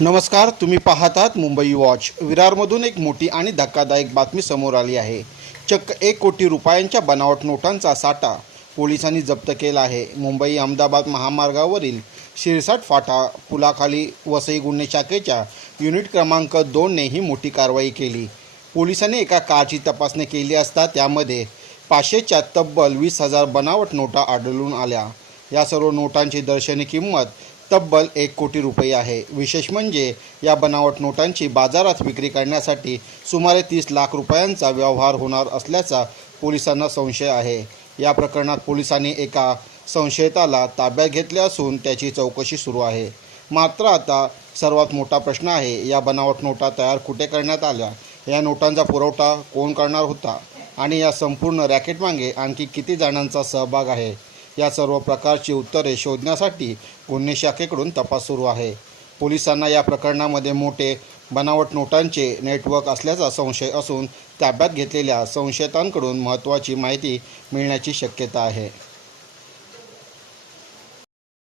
नमस्कार, तुम्ही पाहतात मुंबई वॉच. विरारमधून एक मोठी आणि धक्कादायक बातमी समोर आली आहे. चक्क 1 कोटी रुपयांच्या बनावट नोटांचा साठा पोलिसांनी जप्त केला आहे. मुंबई अहमदाबाद महामार्गावरील शिरसाट फाटा पुलाखाली वसई गुन्हे शाखेच्या युनिट क्रमांक 2ने ही मोठी कारवाई केली. पोलिसांनी एका कारची तपासणी केली असता त्यामध्ये 500च्या तब्बल 20,000 बनावट नोटा आढळून आल्या. या सर्व नोटांची दर्शनी किंमत तब्बल 1 कोटी रुपये आहे. विशेष म्हणजे या बनावट नोटांची बाजारात विक्री करण्यासाठी सुमारे 30 लाख रुपयांचा व्यवहार होणार असल्याचा पोलिसांना संशय आहे. या प्रकरणात पोलिसांनी एका संशयिताला ताब्यात घेतले असून त्याची चौकशी सुरू आहे. मात्र आता सर्वात मोठा प्रश्न आहे, या बनावट नोटा तयार कुठे करण्यात आल्या, या नोटांचा पुरवठा कोण करणार होता आणि या संपूर्ण रॅकेटमागे आणखी किती जणांचा सहभाग आहे. या सर्व प्रकारची उत्तरे शोधण्यासाठी गुन्हे शाखेकडून तपास सुरू आहे. पोलिसांना या प्रकरणामध्ये मोठे बनावट नोटांचे नेटवर्क असल्याचा संशय असून ताब्यात घेतलेल्या संशयितांकडून महत्त्वाची माहिती मिळण्याची शक्यता आहे.